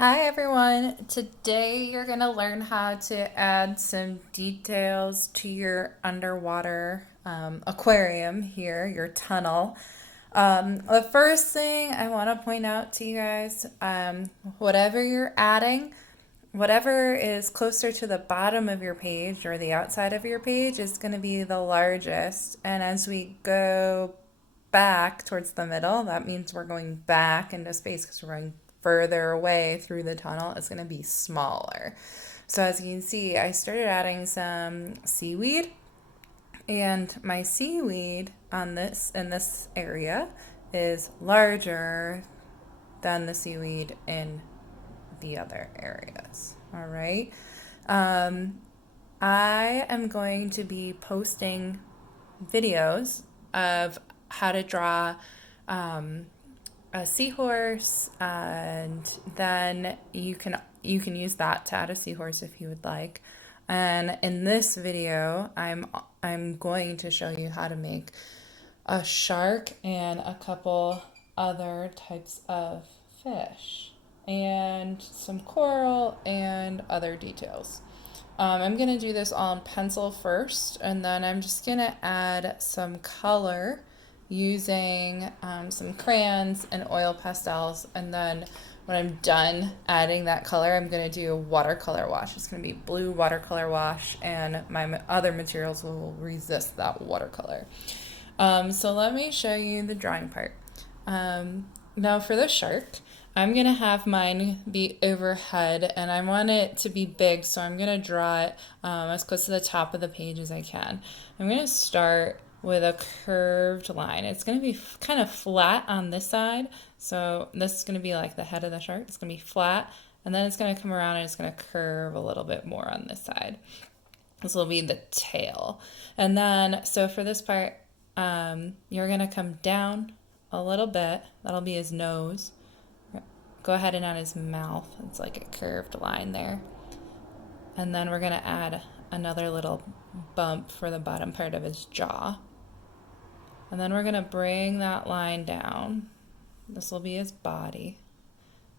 Hi everyone. Today you're going to learn how to add some details to your underwater aquarium here, your tunnel. The first thing I want to point out to you guys, whatever you're adding, whatever is closer to the bottom of your page or the outside of your page is going to be the largest. And as we go back towards the middle, that means we're going back into space because we're going further away through the tunnel. It's going to be smaller. So as you can see, I started adding some seaweed, and my seaweed on this in this area is larger than the seaweed in the other areas. All right. Um, I am going to be posting videos of how to draw um, a seahorse, and then you can use that to add a seahorse if you would like. And in this video, I'm going to show you how to make a shark and a couple other types of fish and some coral and other details. I'm going to do this all in pencil first, and then I'm just going to add some color using some crayons and oil pastels. And then when I'm done adding that color, I'm going to do a watercolor wash. It's going to be blue watercolor wash, and my other materials will resist that watercolor. So let me show you the drawing part. Now for the shark, I'm going to have mine be overhead, and I want it to be big, so I'm going to draw it as close to the top of the page as I can. I'm going to start with a curved line. It's going to be kind of flat on this side, so this is going to be like the head of the shark. It's going to be flat, and then it's going to come around and it's going to curve a little bit more on this side. This will be the tail. And then, so for this part, you're going to come down a little bit. That'll be his nose. Go ahead and add his mouth. It's like a curved line there. And then we're going to add another little bump for the bottom part of his jaw. And then we're going to bring that line down. This will be his body.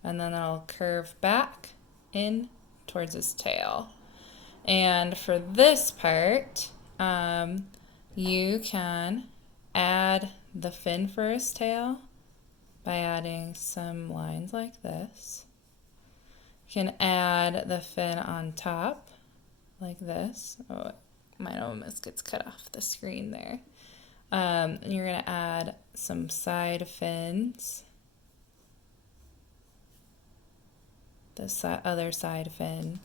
And then it'll curve back in towards his tail. And for this part, you can add the fin for his tail by adding some lines like this. You can add the fin on top like this. Oh, mine almost gets cut off the screen there. And you're going to add some side fins. The other side fin.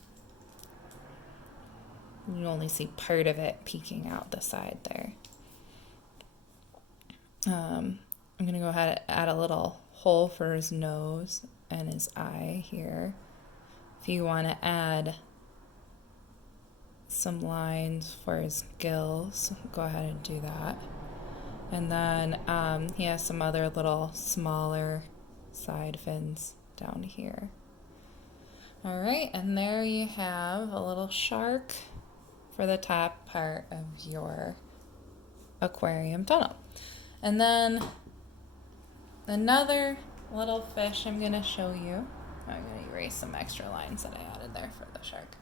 You only see part of it peeking out the side there. I'm going to go ahead and add a little hole for his nose and his eye here. If you want to add some lines for his gills, go ahead and do that. And then he has some other little smaller side fins down here. All right, and there you have a little shark for the top part of your aquarium tunnel. And then another little fish I'm going to show you. I'm going to erase some extra lines that I added there for the shark.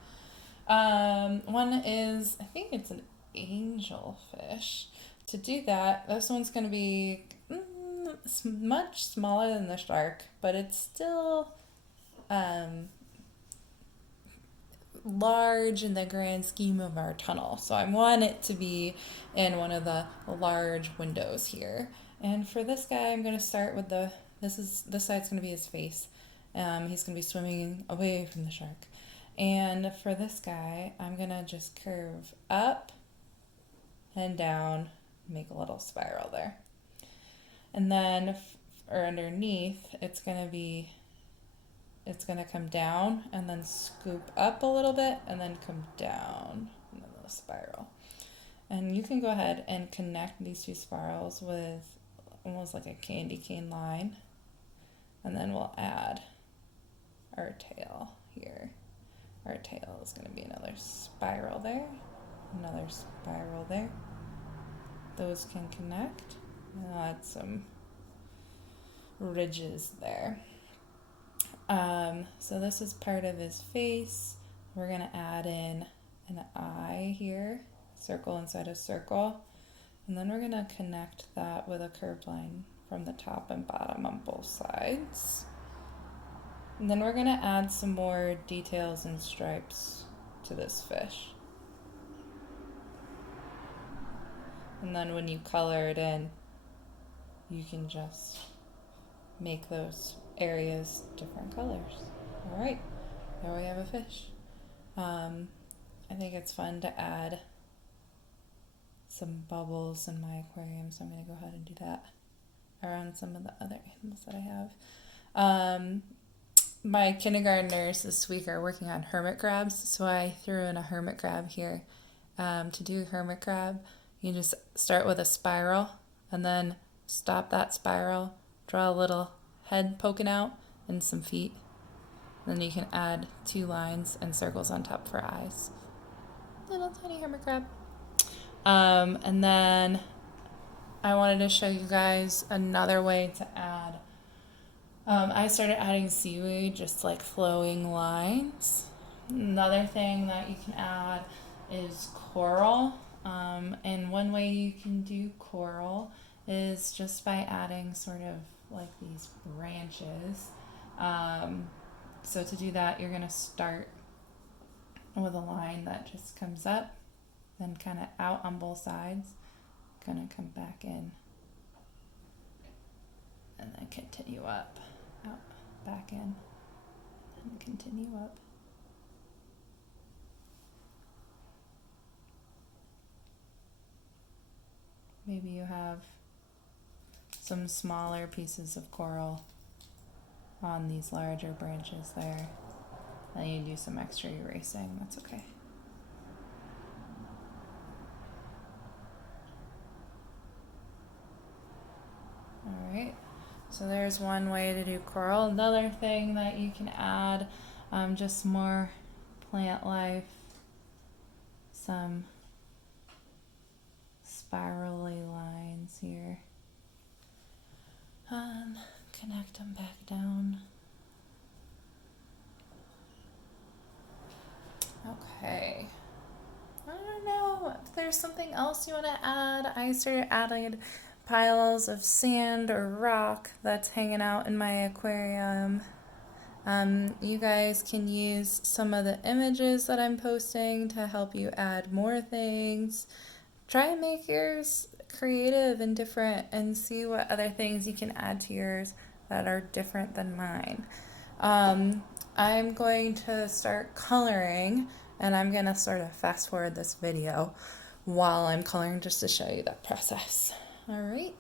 One is, I think it's an angelfish. To do that, this one's going to be much smaller than the shark, but it's still large in the grand scheme of our tunnel. So I want it to be in one of the large windows here. And for this guy, I'm going to start with this side's going to be his face. He's going to be swimming away from the shark. And for this guy, I'm going to just curve up and down, make a little spiral there. And then, or underneath, it's going to come down and then scoop up a little bit and then come down in a little spiral. And you can go ahead and connect these two spirals with almost like a candy cane line. And then we'll add our tail here. Our tail is going to be another spiral there, another spiral there. Those can connect. And I'll add some ridges there. So this is part of his face. We're gonna add in an eye here, circle inside a circle, and then we're gonna connect that with a curved line from the top and bottom on both sides. And then we're gonna add some more details and stripes to this fish. And then when you color it in, you can just make those areas different colors. All right, there we have a fish. I think it's fun to add some bubbles in my aquarium, so I'm going to go ahead and do that around some of the other animals that I have. My kindergartners this week are working on hermit crabs, so I threw in a hermit crab here. To do a hermit crab, you just start with a spiral and then stop that spiral, draw a little head poking out and some feet. Then you can add 2 lines and circles on top for eyes. Little tiny hermit crab. And then I wanted to show you guys another way to add. I started adding seaweed, just like flowing lines. Another thing that you can add is coral. And one way you can do coral is just by adding sort of like these branches. So to do that, you're going to start with a line that just comes up, then kind of out on both sides, going to come back in, and then continue up, out, back in, and continue up. Maybe you have some smaller pieces of coral on these larger branches there. Then you do some extra erasing, that's okay. Alright, so there's one way to do coral. Another thing that you can add, just more plant life, some spirally lines here. Connect them back down. Okay. I don't know if there's something else you want to add. I started adding piles of sand or rock that's hanging out in my aquarium. You guys can use some of the images that I'm posting to help you add more things. Try and make yours creative and different and see what other things you can add to yours that are different than mine. I'm going to start coloring, and I'm going to sort of fast forward this video while I'm coloring just to show you that process. All right.